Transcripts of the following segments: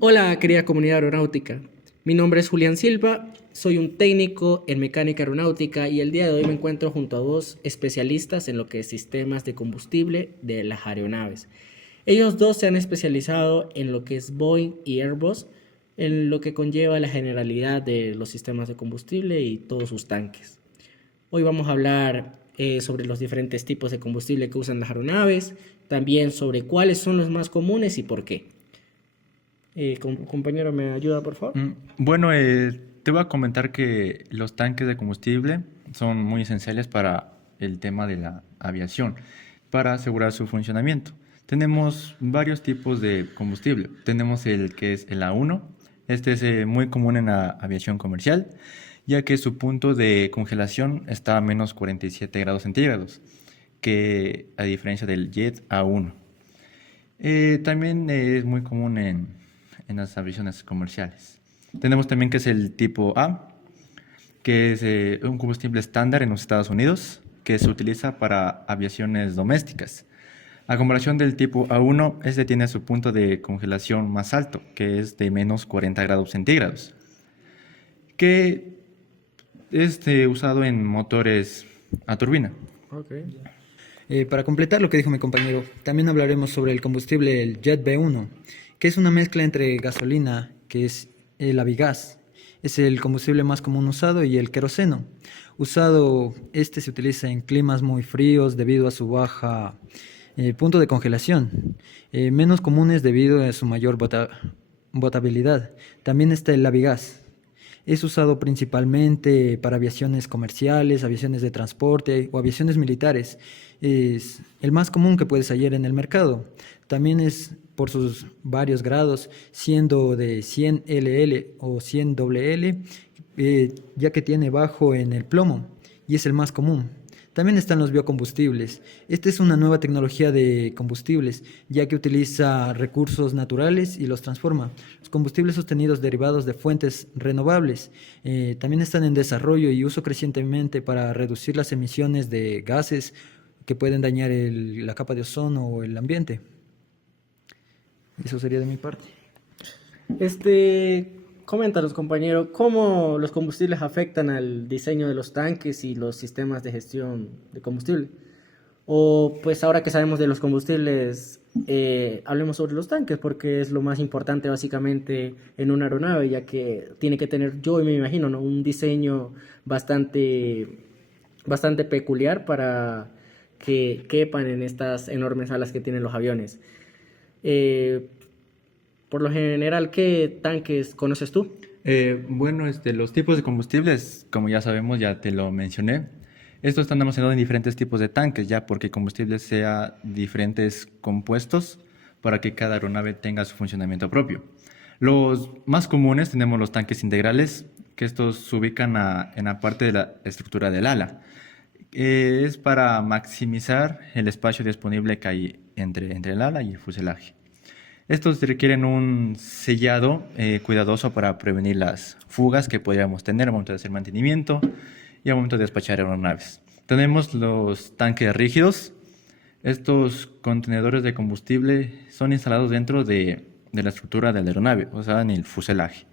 Hola, querida comunidad aeronáutica. Mi nombre es Julián Silva, soy un técnico en mecánica aeronáutica y el día de hoy me encuentro junto a dos especialistas en lo que es sistemas de combustible de las aeronaves. Ellos dos se han especializado en lo que es Boeing y Airbus, en lo que conlleva la generalidad de los sistemas de combustible y todos sus tanques. Hoy vamos a hablar sobre los diferentes tipos de combustible que usan las aeronaves, también sobre cuáles son los más comunes y por qué. Compañero, ¿me ayuda, por favor? Bueno, te voy a comentar que los tanques de combustible son muy esenciales para el tema de la aviación, para asegurar su funcionamiento. Tenemos varios tipos de combustible. Tenemos el que es el A1. Este es muy común en la aviación comercial, ya que su punto de congelación está a menos 47 grados centígrados, que a diferencia del Jet A1. También es muy común en las aviaciones comerciales. Tenemos también que es el tipo A, que es un combustible estándar en los Estados Unidos, que se utiliza para aviaciones domésticas. A comparación del tipo A1, este tiene su punto de congelación más alto, que es de menos 40 grados centígrados, que es usado en motores a turbina. Ok. Para completar lo que dijo mi compañero, también hablaremos sobre el combustible, el Jet B1, que es una mezcla entre gasolina, que es el avigas, es el combustible más común usado, y el queroseno. Este se utiliza en climas muy fríos debido a su baja punto de congelación, menos comunes debido a su mayor botabilidad. También está el avigas. Es usado principalmente para aviaciones comerciales, aviaciones de transporte o aviaciones militares. Es el más común que puedes hallar en el mercado. También es por sus varios grados, siendo de 100 LL o 100 WL, ya que tiene bajo en el plomo y es el más común. También están los biocombustibles. Esta es una nueva tecnología de combustibles, ya que utiliza recursos naturales y los transforma. Los combustibles sostenidos derivados de fuentes renovables también están en desarrollo y uso crecientemente para reducir las emisiones de gases que pueden dañar la capa de ozono o el ambiente. Eso sería de mi parte. Coméntanos, compañero, ¿cómo los combustibles afectan al diseño de los tanques y los sistemas de gestión de combustible? O pues ahora que sabemos de los combustibles, hablemos sobre los tanques, porque es lo más importante básicamente en una aeronave, ya que tiene que tener, yo me imagino, ¿no?, un diseño bastante peculiar para que quepan en estas enormes alas que tienen los aviones. Eh, por lo general, ¿qué tanques conoces tú? Bueno, los tipos de combustibles, como ya sabemos, ya te lo mencioné. Estos están almacenados en diferentes tipos de tanques, ya porque el combustible sea diferentes compuestos para que cada aeronave tenga su funcionamiento propio. Los más comunes tenemos los tanques integrales, que estos se ubican en la parte de la estructura del ala. Es para maximizar el espacio disponible que hay entre el ala y el fuselaje. Estos requieren un sellado cuidadoso para prevenir las fugas que podríamos tener al momento de hacer mantenimiento y al momento de despachar aeronaves. Tenemos los tanques rígidos. Estos contenedores de combustible son instalados dentro de la estructura de la aeronave, o sea, en el fuselaje.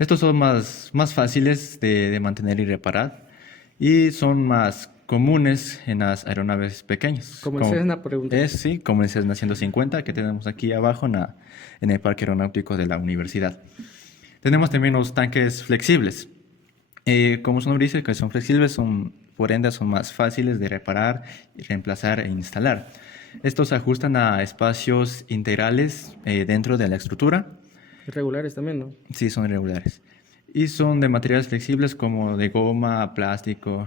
Estos son más fáciles de mantener y reparar y son más comunes en las aeronaves pequeñas. Como el Cessna, pregunta. Sí, como el Cessna 150 que tenemos aquí abajo en el Parque Aeronáutico de la Universidad. Tenemos también los tanques flexibles. Como su nombre dice, que son flexibles, por ende son más fáciles de reparar, reemplazar e instalar. Estos se ajustan a espacios integrales dentro de la estructura. Irregulares también, ¿no? Sí, son irregulares. Y son de materiales flexibles como de goma, plástico.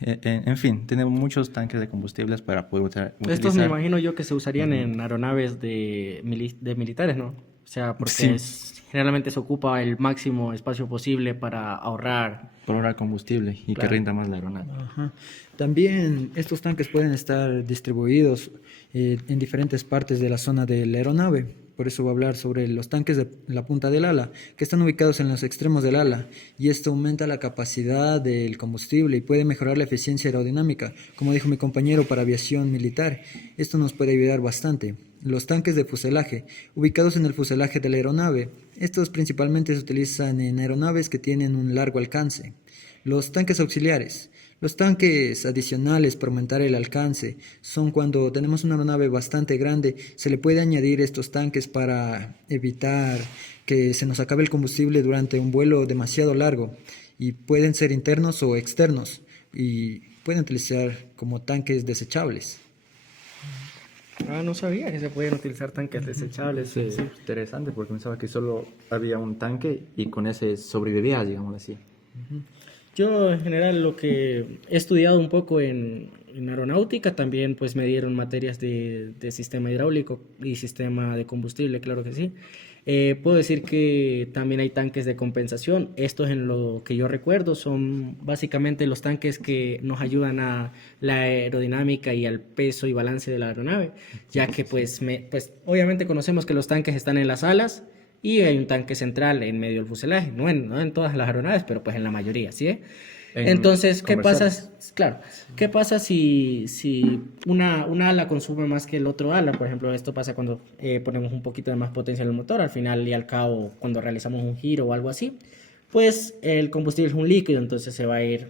En fin, tenemos muchos tanques de combustibles para poder utilizar. Estos me imagino yo que se usarían en aeronaves de militares, ¿no? O sea, porque Sí, generalmente se ocupa el máximo espacio posible para ahorrar. por ahorrar combustible y que Claro. rinda más la aeronave. Ajá. También estos tanques pueden estar distribuidos en diferentes partes de la zona de la aeronave. Por eso voy a hablar sobre los tanques de la punta del ala, que están ubicados en los extremos del ala, y esto aumenta la capacidad del combustible y puede mejorar la eficiencia aerodinámica, como dijo mi compañero, para aviación militar. Esto nos puede ayudar bastante. los tanques de fuselaje, ubicados en el fuselaje de la aeronave. Estos principalmente se utilizan en aeronaves que tienen un largo alcance. Los tanques auxiliares. Los tanques adicionales para aumentar el alcance son cuando tenemos una aeronave bastante grande, se le puede añadir estos tanques para evitar que se nos acabe el combustible durante un vuelo demasiado largo, y pueden ser internos o externos y pueden utilizar como tanques desechables. Ah, no sabía que se podían utilizar tanques desechables. Sí, interesante porque pensaba que solo había un tanque y con ese sobrevivía, digamos así. Yo en general lo que he estudiado un poco en aeronáutica, también pues me dieron materias de sistema hidráulico y sistema de combustible, claro que sí. Puedo decir que también hay tanques de compensación. Estos, en lo que yo recuerdo, son básicamente los tanques que nos ayudan a la aerodinámica y al peso y balance de la aeronave, ya que pues obviamente conocemos que los tanques están en las alas y hay un tanque central en medio del fuselaje, no en todas las aeronaves, pero pues en la mayoría, ¿sí? Entonces, ¿qué pasa? Claro, ¿qué pasa si una ala consume más que el otro ala? Por ejemplo, esto pasa cuando ponemos un poquito de más potencia en el motor, al final y al cabo, cuando realizamos un giro o algo así, pues el combustible es un líquido, entonces se va a ir...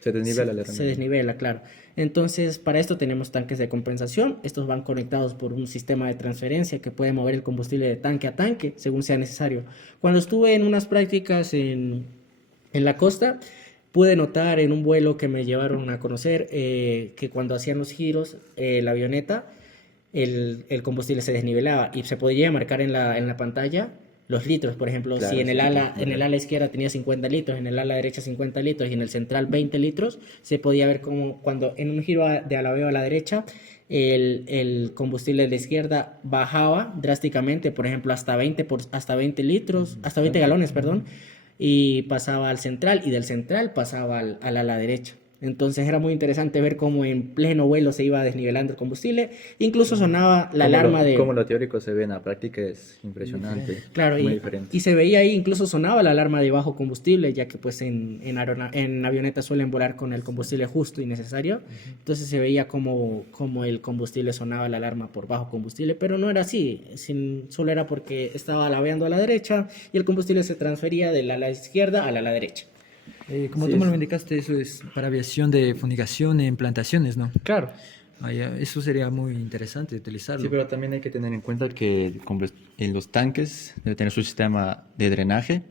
Se desnivela la Se desnivela, claro. Entonces, para esto tenemos tanques de compensación. Estos van conectados por un sistema de transferencia que puede mover el combustible de tanque a tanque según sea necesario. Cuando estuve en unas prácticas en la costa, pude notar en un vuelo que me llevaron a conocer que cuando hacían los giros, la avioneta, el combustible se desnivelaba y se podía marcar en la pantalla los litros. Por ejemplo, Claro, si sí, en el ala izquierda tenía 50 litros, en el ala derecha 50 litros y en el central 20 litros, se podía ver como cuando en un giro de alabeo a la derecha, el combustible de la izquierda bajaba drásticamente, por ejemplo, hasta 20 litros, hasta 20 galones, perdón, y pasaba al central, y del central pasaba al ala derecha. Entonces era muy interesante ver cómo en pleno vuelo se iba desnivelando el combustible. Incluso sonaba la alarma de... Como lo teórico se ve en la práctica es impresionante. Claro, muy diferente. y se veía ahí, incluso sonaba la alarma de bajo combustible, ya que pues en avionetas suelen volar con el combustible justo y necesario. Entonces se veía como el combustible sonaba la alarma por bajo combustible, pero no era así, solo era porque estaba alabeando a la derecha y el combustible se transfería del ala izquierda al ala derecha. Como Sí, tú me lo indicaste, eso es para aviación de fumigación en plantaciones, ¿no? Claro. Eso sería muy interesante utilizarlo. Sí, pero también hay que tener en cuenta que en los tanques debe tener su sistema de drenaje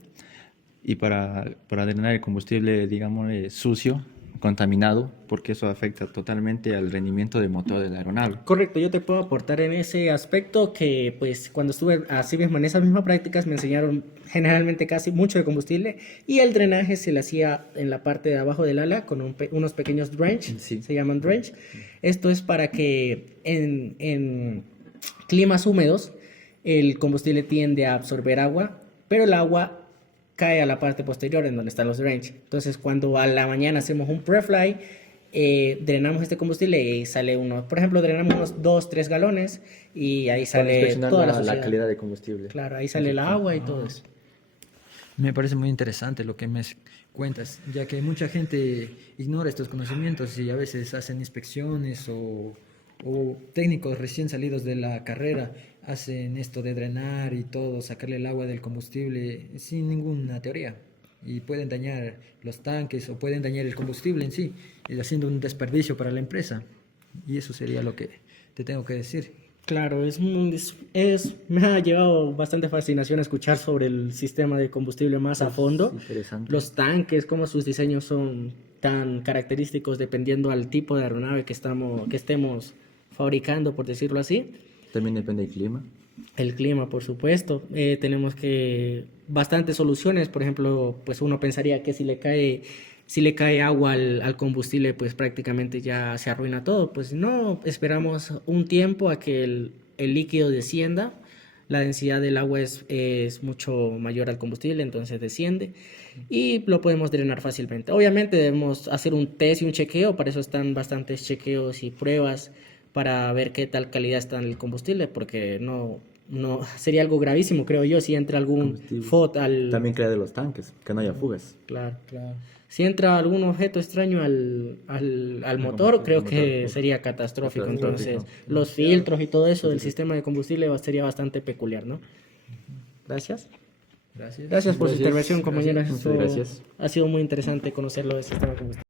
y para drenar el combustible, digamos, sucio, contaminado, porque eso afecta totalmente al rendimiento del motor de la aeronave. Correcto, yo te puedo aportar en ese aspecto que pues cuando estuve así mismo en esas mismas prácticas me enseñaron generalmente casi mucho de combustible, y el drenaje se le hacía en la parte de abajo del ala con unos pequeños drench, Sí. se llaman drench. Esto es para que en climas húmedos el combustible tiende a absorber agua, pero el agua cae a la parte posterior en donde están los drench. Entonces, cuando a la mañana hacemos un pre-fly, drenamos este combustible y sale por ejemplo, drenamos unos 2-3 galones y ahí Para sale inspeccionar toda la la suciedad. calidad de combustible. Claro, ahí sale el agua y todo eso. Me parece muy interesante lo que me cuentas, ya que mucha gente ignora estos conocimientos y a veces hacen inspecciones o técnicos recién salidos de la carrera hacen esto de drenar y todo, sacarle el agua del combustible sin ninguna teoría, y pueden dañar los tanques o pueden dañar el combustible en sí, haciendo un desperdicio para la empresa. Y eso sería lo que te tengo que decir. Claro, me ha llevado bastante fascinación escuchar sobre el sistema de combustible más a fondo. Interesante. Los tanques, cómo sus diseños son tan característicos dependiendo al tipo de aeronave que estemos fabricando, por decirlo así. También depende del clima. El clima, por supuesto. Tenemos bastantes soluciones. Por ejemplo, pues uno pensaría que si le cae agua al combustible, pues prácticamente ya se arruina todo. Pues no, esperamos un tiempo a que el líquido descienda. La densidad del agua es mucho mayor al combustible, entonces desciende y lo podemos drenar fácilmente. Obviamente debemos hacer un test y un chequeo, para eso están bastantes chequeos y pruebas para ver qué tal calidad está en el combustible, porque no no, sería algo gravísimo, creo yo, si entra algún Combustible. FOT al... También crea de los tanques, que no haya fugas. Claro. Claro. Si entra algún objeto extraño al motor, creo que sería catastrófico. Catastrófico. Entonces, los filtros y todo eso del sistema de combustible sería bastante peculiar, ¿no? Gracias. Gracias. Gracias por su Gracias. intervención, compañeros. Muchas Esto gracias. ha sido muy interesante conocerlo del sistema de combustible.